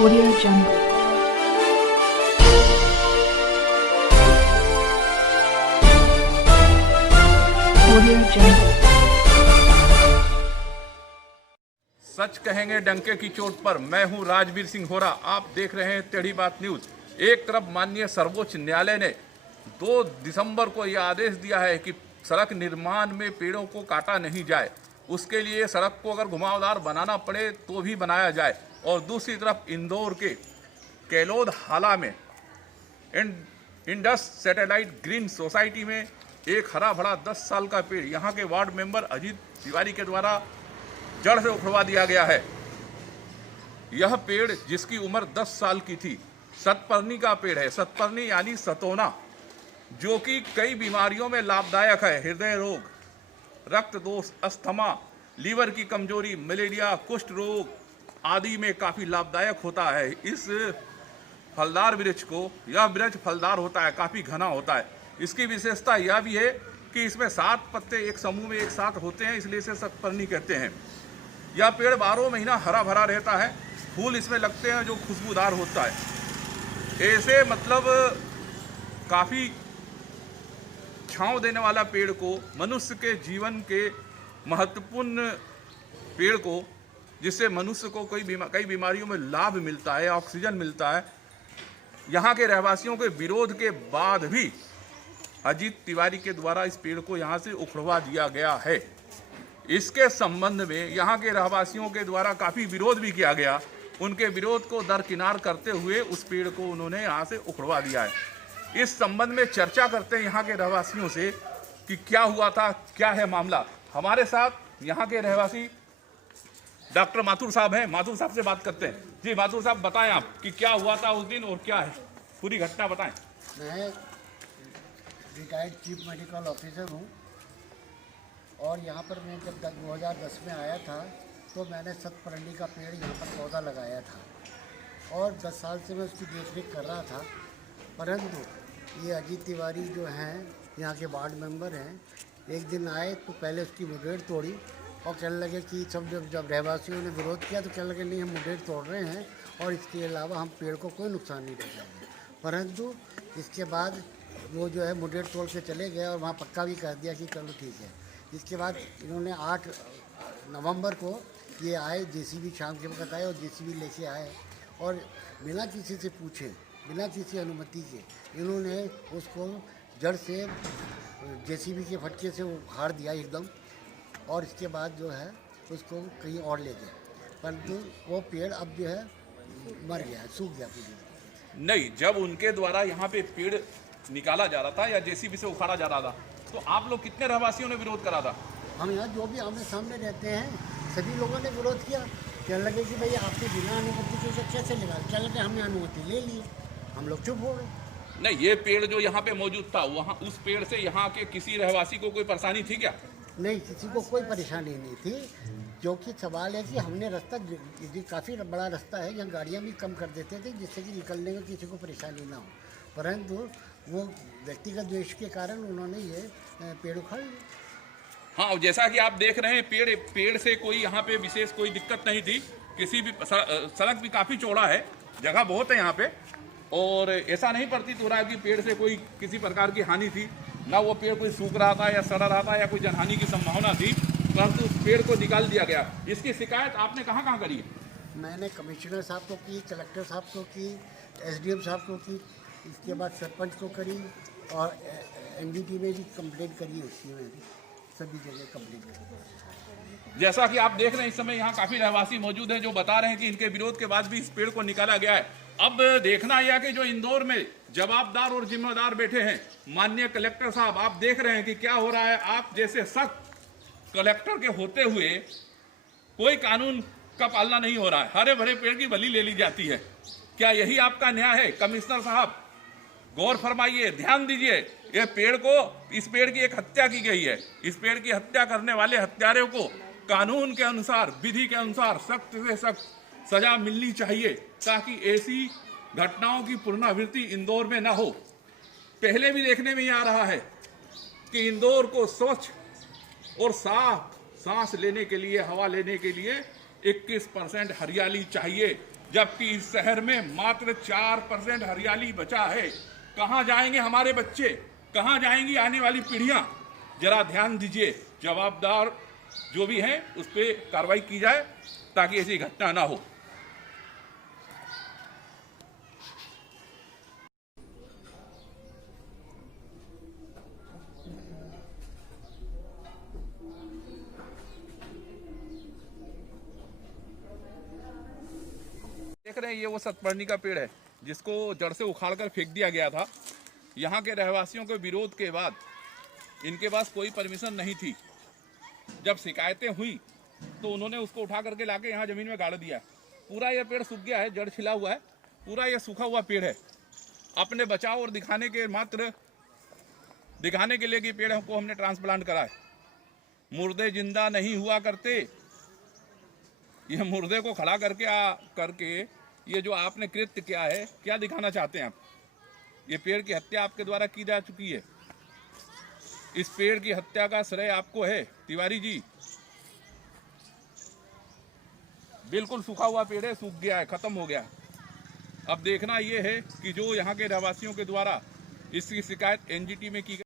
Audio Jungle. Audio Jungle. सच कहेंगे डंके की चोट पर। मैं हूं राजवीर सिंह होरा। आप देख रहे हैं टेढ़ी बात न्यूज। एक तरफ माननीय सर्वोच्च न्यायालय ने 2 दिसंबर को यह आदेश दिया है कि सड़क निर्माण में पेड़ों को काटा नहीं जाए, उसके लिए सड़क को अगर घुमावदार बनाना पड़े तो भी बनाया जाए। और दूसरी तरफ इंदौर के कैलोद हाला में इंडस सैटेलाइट ग्रीन सोसाइटी में एक हरा भरा 10 साल का पेड़ यहाँ के वार्ड मेंबर अजीत तिवारी के द्वारा जड़ से उखड़वा दिया गया है। यह पेड़ जिसकी उम्र 10 साल की थी, सतपर्णी का पेड़ है। सतपर्णी यानी सतोना, जो कि कई बीमारियों में लाभदायक है। हृदय रोग, रक्त दोष, अस्थमा, लीवर की कमजोरी, मलेरिया, कुष्ठ रोग आदि में काफ़ी लाभदायक होता है। इस फलदार वृक्ष को, यह वृक्ष फलदार होता है, काफ़ी घना होता है। इसकी विशेषता यह भी है कि इसमें 7 पत्ते एक समूह में एक साथ होते हैं, इसलिए इसे सतपर्णी कहते हैं। यह पेड़ 12 महीना हरा भरा रहता है। फूल इसमें लगते हैं जो खुशबूदार होता है। ऐसे मतलब काफ़ी छांव देने वाला पेड़ को, मनुष्य के जीवन के महत्वपूर्ण पेड़ को, जिससे मनुष्य को कई बीमारियों में लाभ मिलता है, ऑक्सीजन मिलता है, यहाँ के रहवासियों के विरोध के बाद भी अजीत तिवारी के द्वारा इस पेड़ को यहाँ से उखड़वा दिया गया है। इसके संबंध में यहाँ के रहवासियों के द्वारा काफ़ी विरोध भी किया गया। उनके विरोध को दरकिनार करते हुए उस पेड़ को उन्होंने यहाँ से उखड़वा दिया है। इस संबंध में चर्चा करते हैं यहाँ के रहवासियों से कि क्या हुआ था, क्या है मामला। हमारे साथ यहाँ के रहवासी डॉक्टर माथुर साहब हैं। माथुर साहब से बात करते हैं। जी माथुर साहब, बताएं आप कि क्या हुआ था उस दिन और क्या है पूरी घटना बताएं। मैं रिटायर्ड चीफ मेडिकल ऑफिसर हूँ और यहाँ पर मैं जब 2010 में आया था तो मैंने सतपर्णी का पेड़ यहाँ पर पौधा लगाया था और 10 साल से मैं उसकी देखरेख कर रहा था। परंतु ये अजीत तिवारी जो हैं, यहाँ के वार्ड मेंबर हैं, एक दिन आए तो पहले उसकी मुठभेड़ तोड़ी और कहने लगे कि जब रहवासियों ने विरोध किया तो कहने लगे नहीं, हम मुठभेड़ तोड़ रहे हैं और इसके अलावा हम पेड़ को कोई नुकसान नहीं पहुँचाएंगे। परंतु इसके बाद वो जो है मुठभेड़ तोड़ के चले गए और वहाँ पक्का भी कर दिया कि चलो ठीक है। इसके बाद इन्होंने 8 नवंबर को ये आए, जेसीबी शाम के वक्त आए और जेसीबी लेके आए और बिना किसी से पूछे, बिना किसी अनुमति के इन्होंने उसको जड़ से जेसीबी के फटके से उखाड़ दिया एकदम और इसके बाद जो है उसको कहीं और ले गए। परंतु वो पेड़ अब जो है मर गया, सूख गया पूरी। नहीं, जब उनके द्वारा यहाँ पे पेड़ निकाला जा रहा था या जेसीबी से उखाड़ा जा रहा था तो आप लोग कितने रहवासियों ने विरोध करा था? हम यहाँ जो भी आमने सामने रहते हैं सभी लोगों ने विरोध किया। कहने लगे कि भाई आपने बिना अनुमति के उसे कैसे लगा। कहने लगे हमने अनुमति ले ली। हम लोग चुप हो गए। नहीं, ये पेड़ जो यहाँ पे मौजूद था, वहाँ उस पेड़ से यहाँ के किसी रहवासी को कोई परेशानी थी क्या? नहीं, किसी को कोई परेशानी नहीं थी। जो कि सवाल है कि हमने रास्ता, काफ़ी बड़ा रास्ता है, यहाँ गाड़ियाँ भी कम कर देते थे जिससे कि निकलने में किसी को परेशानी ना हो। परंतु वो व्यक्तिगत द्वेष के कारण उन्होंने ये पेड़ उखाड़ लिया। हाँ, जैसा कि आप देख रहे हैं पेड़ से कोई यहाँ पे विशेष कोई दिक्कत नहीं थी। किसी भी सड़क भी काफ़ी चौड़ा है, जगह बहुत है यहाँ पे, और ऐसा नहीं प्रतीत हो रहा है कि पेड़ से कोई किसी प्रकार की हानि थी। ना वो पेड़ कोई सूख रहा था या सड़ रहा था या कोई जनहानि की संभावना थी, परंतु उस पेड़ को निकाल दिया गया। इसकी शिकायत आपने कहाँ करी है? मैंने कमिश्नर साहब को की, कलेक्टर साहब को की, एसडीएम साहब को की, इसके बाद सरपंच को करी और एनडीटी में भी कंप्लेंट करी है। उसकी में भी सभी जगह कंप्लेंट करी। जैसा कि आप देख रहे हैं इस समय यहाँ काफ़ी रहवासी मौजूद हैं जो बता रहे हैं कि इनके विरोध के बाद भी इस पेड़ को निकाला गया है। अब देखना यह कि जो इंदौर में जवाबदार और जिम्मेदार बैठे हैं, माननीय कलेक्टर साहब, आप देख रहे हैं कि क्या हो रहा है। आप जैसे सख्त कलेक्टर के होते हुए कोई कानून का पालना नहीं हो रहा है। हरे भरे पेड़ की बलि ले ली जाती है। क्या यही आपका न्याय है? कमिश्नर साहब, गौर फरमाइए, ध्यान दीजिए। ये पेड़ को, इस पेड़ की एक हत्या की गई है। इस पेड़ की हत्या करने वाले हत्यारों को कानून के अनुसार, विधि के अनुसार सख्त से सख्त सजा मिलनी चाहिए ताकि ऐसी घटनाओं की पुनरावृत्ति इंदौर में ना हो। पहले भी देखने में ये आ रहा है कि इंदौर को स्वच्छ और साफ सांस लेने के लिए, हवा लेने के लिए 21% हरियाली चाहिए। जबकि इस शहर में मात्र 4% हरियाली बचा है। कहां जाएंगे हमारे बच्चे, कहां जाएंगी आने वाली पीढ़ियां? जरा ध्यान दीजिए, जवाबदार जो भी हैं उस पर कार्रवाई की जाए ताकि ऐसी घटना ना हो। देख रहे हैं, ये वो सतपर्णी का पेड़ है जिसको जड़ से उखाड़ कर फेंक दिया गया था। यहाँ के रहवासियों के विरोध के बाद इनके पास कोई परमिशन नहीं थी। जब शिकायतें हुई तो उन्होंने उसको उठा करके लाके यहाँ जमीन में गाड़ दिया। पूरा ये पेड़ सूख गया है, जड़ छिला हुआ है, पूरा ये सूखा हुआ पेड़ है। अपने बचाव और दिखाने के लिए कि पेड़ को हमने ट्रांसप्लांट करा है। मुर्दे जिंदा नहीं हुआ करते, ये मुर्दे को खड़ा करके ये जो आपने कृत्य किया है, क्या दिखाना चाहते हैं आप? ये पेड़ की हत्या आपके द्वारा की जा चुकी है। इस पेड़ की हत्या का श्रेय आपको है तिवारी जी। बिल्कुल सूखा हुआ पेड़ है, सूख गया है, खत्म हो गया। अब देखना ये है कि जो यहाँ के रहवासियों के द्वारा इसकी शिकायत एनजीटी में की